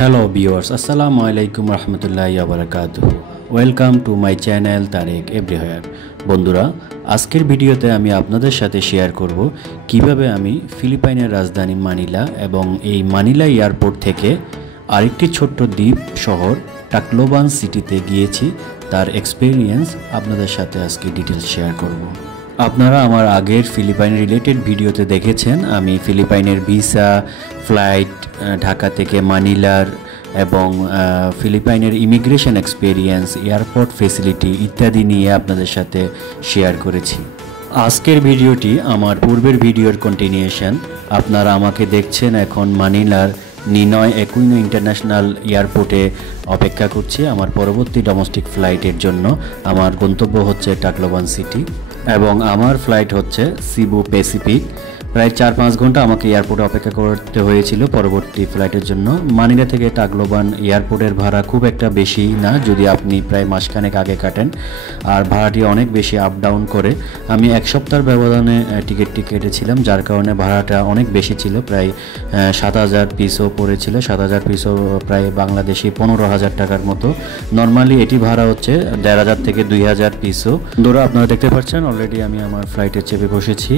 Hello viewers, আসসালামু আলাইকুম রহমতুল্লাহি ওয়া বারাকাতুহু। Welcome to my channel Tarek everywhere. বন্ধুরা, আজকের ভিডিওতে আমি আপনাদের সাথে শেয়ার করব কিভাবে আমি ফিলিপাইনের রাজধানী মানিলা এবং এই মানিলা এয়ারপোর্ট থেকে আরেকটি ছোট্ট দ্বীপ শহর টাকলোবান সিটিতে গিয়েছি। তার এক্সপিরিয়েন্স আপনাদের সাথে আজকে ডিটেলস শেয়ার করব। আপনারা আমার আগের ফিলিপাইন রিলেটেড ভিডিওতে দেখেছেন আমি ফিলিপাইনের ভিসা, ফ্লাইট, ঢাকা থেকে মানিলার এবং ফিলিপাইনের ইমিগ্রেশন এক্সপিরিয়েন্স, এয়ারপোর্ট ফেসিলিটি ইত্যাদি নিয়ে আপনাদের সাথে শেয়ার করেছি। আজকের ভিডিওটি আমার পূর্বের ভিডিওর কন্টিনিউশন। আপনারা আমাকে দেখছেন এখন মানিলার নিনয় একুইনো ইন্টারন্যাশনাল এয়ারপোর্টে অপেক্ষা করছি আমার পরবর্তী ডোমেস্টিক ফ্লাইটের জন্য। আমার গন্তব্য হচ্ছে টাকলোবান সিটি এবং আমার ফ্লাইট হচ্ছে সিবু প্যাসিফিক। প্রায় 4-5 ঘন্টা আমাকে এয়ারপোর্টে অপেক্ষা করতে হয়েছিল পরবর্তী ফ্লাইটের জন্য। মানিলা থেকে টাকলোবান এয়ারপোর্টের ভাড়া খুব একটা বেশি না, যদি আপনি প্রায় মাসখানেক আগে কাটেন, আর ভাড়াটি অনেক বেশি আপ ডাউন করে। আমি 1 সপ্তাহের ব্যবধানে টিকিটটি কেটেছিলাম, যার কারণে ভাড়াটা অনেক বেশি ছিল, প্রায় 7,000 পিসও পড়েছিল। 7,000 পিসও প্রায় বাংলাদেশি 15,000 টাকার মতো। নর্মালি এটি ভাড়া হচ্ছে 1,500 থেকে 2,000 পিসও। বন্ধুরা, আপনারা দেখতে পাচ্ছেন অলরেডি আমি আমার ফ্লাইটে চেপে বসেছি।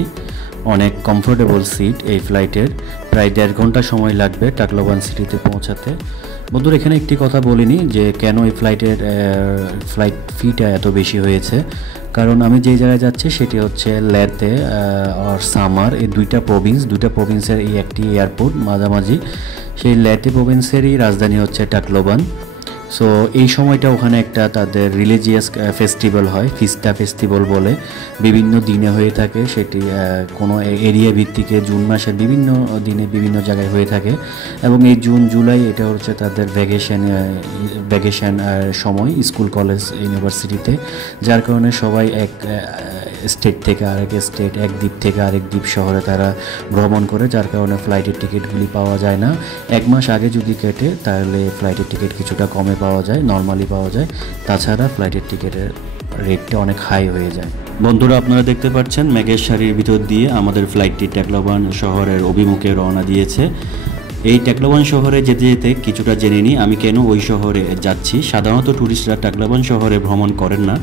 অনেক কমফোর্টেবল সিট এই ফ্লাইটের। প্রায় 1.5 ঘন্টা সময় লাগবে টাকলোবান সিটিতে পৌঁছাতে। বন্ধুরা, এখানে একটি কথা বলিনি যে কেন এই ফ্লাইট ফিটা এত বেশি হয়েছে। কারণ আমি যেই জায়গায় যাচ্ছি সেটি হচ্ছে লেতে আর সামার, এই দুইটা প্রভিন্সের এই একটি এয়ারপোর্ট মাঝামাঝি। সেই লেতে প্রভিন্সেরই রাজধানী হচ্ছে টাকলোবান। সো এই সময়টা ওখানে একটা তাদের রিলিজিয়াস ফেস্টিভ্যাল হয়, ফিস্টা ফেস্টিভ্যাল বলে, বিভিন্ন দিনে হয়ে থাকে। সেটি কোনো এরিয়া ভিত্তিকে জুন মাসের বিভিন্ন দিনে বিভিন্ন জায়গায় হয়ে থাকে এবং এই জুন জুলাই এটা হচ্ছে তাদের ভ্যাকেশন সময় স্কুল কলেজ ইউনিভার্সিটিতে। যার কারণে সবাই এক স্টেট থেকে আরেক স্টেট, এক দ্বীপ থেকে আরেক দ্বীপ শহরে তারা ভ্রমণ করে, যার কারণে ফ্লাইটের টিকিটগুলি পাওয়া যায় না। 1 মাস আগে যদি কেটে তাহলে ফ্লাইটের টিকিট কিছুটা কমে পাওয়া যায়, নর্মালি পাওয়া যায়। তাছাড়া ফ্লাইটের টিকিটের রেটটা অনেক হাই হয়ে যায়। বন্ধুরা, আপনারা দেখতে পাচ্ছেন মেঘের সারির ভিতর দিয়ে আমাদের ফ্লাইটটি টাকলোবান শহরের অভিমুখে রওনা দিয়েছে। এই টাকলোবান শহরে যেতে যেতে কিছুটা জেনে নিই আমি কেন ওই শহরে যাচ্ছি। সাধারণত ট্যুরিস্টরা টাকলোবান শহরে ভ্রমণ করেন না,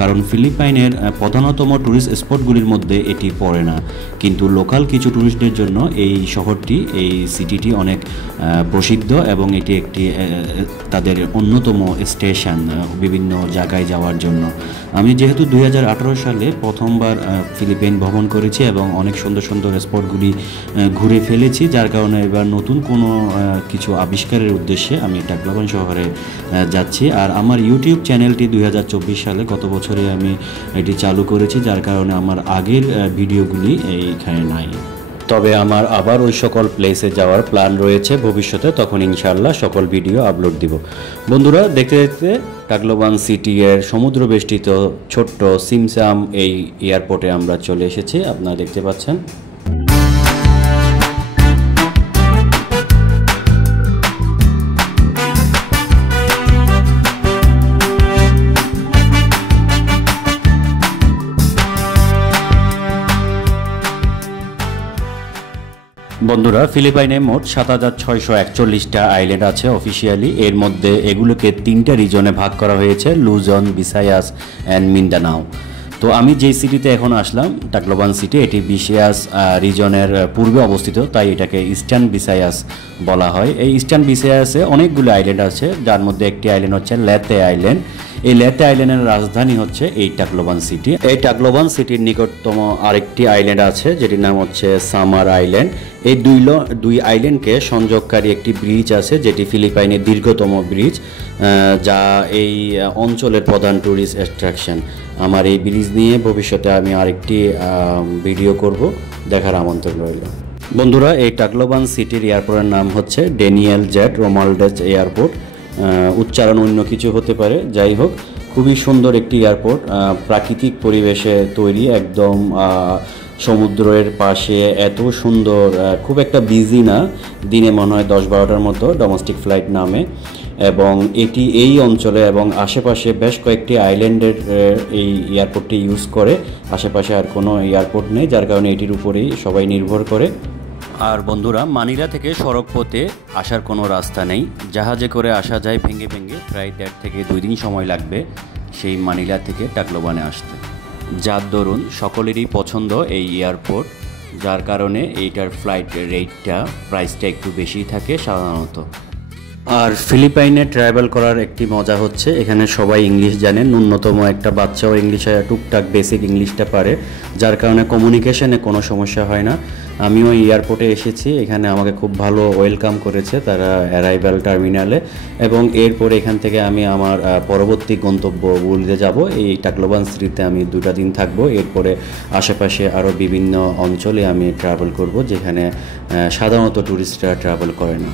কারণ ফিলিপাইনের প্রধানতম ট্যুরিস্ট স্পটগুলির মধ্যে এটি পড়ে না। কিন্তু লোকাল কিছু ট্যুরিস্টদের জন্য এই শহরটি, এই সিটিটি অনেক প্রসিদ্ধ এবং এটি একটি তাদের অন্যতম স্টেশন বিভিন্ন জায়গায় যাওয়ার জন্য। আমি যেহেতু 2018 সালে প্রথমবার ফিলিপাইন ভ্রমণ করেছি এবং অনেক সুন্দর সুন্দর স্পটগুলি ঘুরে ফেলেছি, যার কারণে এবার নতুন কোনো কিছু আবিষ্কারের উদ্দেশ্যে আমি টাকলোবান শহরে যাচ্ছি। আর আমার ইউটিউব চ্যানেলটি 2024 সালে গত বছরে আমি এটি চালু করেছি, যার কারণে আমার আগের ভিডিওগুলি এইখানে নাই। তবে আমার আবার ওই সকল প্লেসে যাওয়ার প্ল্যান রয়েছে ভবিষ্যতে, তখন ইনশাআল্লাহ সকল ভিডিও আপলোড দিব। বন্ধুরা, দেখতে দেখতে টাকলোবান সিটি এর সমুদ্র বেষ্টিত ছোট্ট সিমসাম এই এয়ারপোর্টে আমরা চলে এসেছি। আপনারা দেখতে পাচ্ছেন। বন্ধুরা, ফিলিপাইনে মোট 7,641টা আইল্যান্ড আছে অফিসিয়ালি। এর মধ্যে এগুলোকে 3টা রিজনে ভাগ করা হয়েছে, লুজন, বিসায়াস অ্যান্ড মিন্দানাও। তো আমি যেই সিটিতে এখন আসলাম টাকলোবান সিটি, এটি বিসায়াস রিজনের পূর্বে অবস্থিত, তাই এটাকে ইস্টার্ন বিসায়াস বলা হয়। এই ইস্টার্ন বিসায়াসে অনেকগুলো আইল্যান্ড আছে, যার মধ্যে একটি আইল্যান্ড হচ্ছে লেতে আইল্যান্ড। এই লেতে আইল্যান্ডের রাজধানী হচ্ছে এই টাকলোবান সিটি। এই টাকলোবান সিটির নিকটতম আরেকটি আইল্যান্ড আছে যেটির নাম হচ্ছে সামার আইল্যান্ড। এই দুই আইল্যান্ডকে সংযোগকারী একটি ব্রিজ আছে, যেটি ফিলিপাইনের দীর্ঘতম ব্রিজ, যা এই অঞ্চলের প্রধান ট্যুরিস্ট অ্যাট্রাকশন। আমার এই ব্রিজ নিয়ে ভবিষ্যতে আমি আরেকটি ভিডিও করব, দেখার আমন্ত্রণ রইল। বন্ধুরা, এই টাকলোবান সিটির এয়ারপোর্টের নাম হচ্ছে ড্যানিয়েল জেড রোমাল্ডেজ এয়ারপোর্ট। উচ্চারণ অন্য কিছু হতে পারে, যাই হোক খুবই সুন্দর একটি এয়ারপোর্ট, প্রাকৃতিক পরিবেশে তৈরি, একদম সমুদ্রের পাশে, এত সুন্দর। খুব একটা বিজি না, দিনে মনে হয় 10-12টার মতো ডোমেস্টিক ফ্লাইট নামে এবং এটি এই অঞ্চলে এবং আশেপাশে বেশ কয়েকটি আইল্যান্ডের এই এয়ারপোর্টটি ইউজ করে। আশেপাশে আর কোনো এয়ারপোর্ট নেই, যার কারণে এটির উপরেই সবাই নির্ভর করে। আর বন্ধুরা, মানিলা থেকে সড়ক পথে আসার কোনো রাস্তা নেই, জাহাজে করে আসা যায় ভেঙে ভেঙে, প্রায় 1.5 থেকে 2 দিন সময় লাগবে সেই মানিলা থেকে টাকলোবানে আসতে। যার দরুন সকলেরই পছন্দ এই এয়ারপোর্ট, যার কারণে এইটার ফ্লাইট রেটটা প্রাইসটা একটু বেশি থাকে সাধারণত। আর ফিলিপাইনে ট্রাভেল করার একটি মজা হচ্ছে এখানে সবাই ইংলিশ জানে, ন্যূনতম একটা বাচ্চাও ইংলিশে টুকটাক বেসিক ইংলিশটা পারে, যার কারণে কমিউনিকেশনে কোনো সমস্যা হয় না। আমিও এয়ারপোর্টে এসেছি, এখানে আমাকে খুব ভালো ওয়েলকাম করেছে তারা অ্যারাইভাল টার্মিনালে, এবং এরপরে এখান থেকে আমি আমার পরবর্তী গন্তব্য বুলদে যাব। এই টাকলোবান স্ট্রিটে আমি 2টা দিন থাকবো, এরপরে আশেপাশে আরও বিভিন্ন অঞ্চলে আমি ট্রাভেল করব যেখানে সাধারণত ট্যুরিস্টরা ট্রাভেল করে না।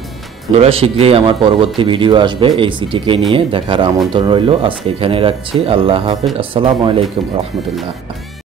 বন্ধুরা, শীঘ্রই আমার পরবর্তী ভিডিও আসবে এই সিটিকে নিয়ে, দেখার আমন্ত্রণ রইল। আজকে এখানে রাখছি, আল্লাহ হাফেজ, আসসালামু আলাইকুম রহমতুল্লাহ।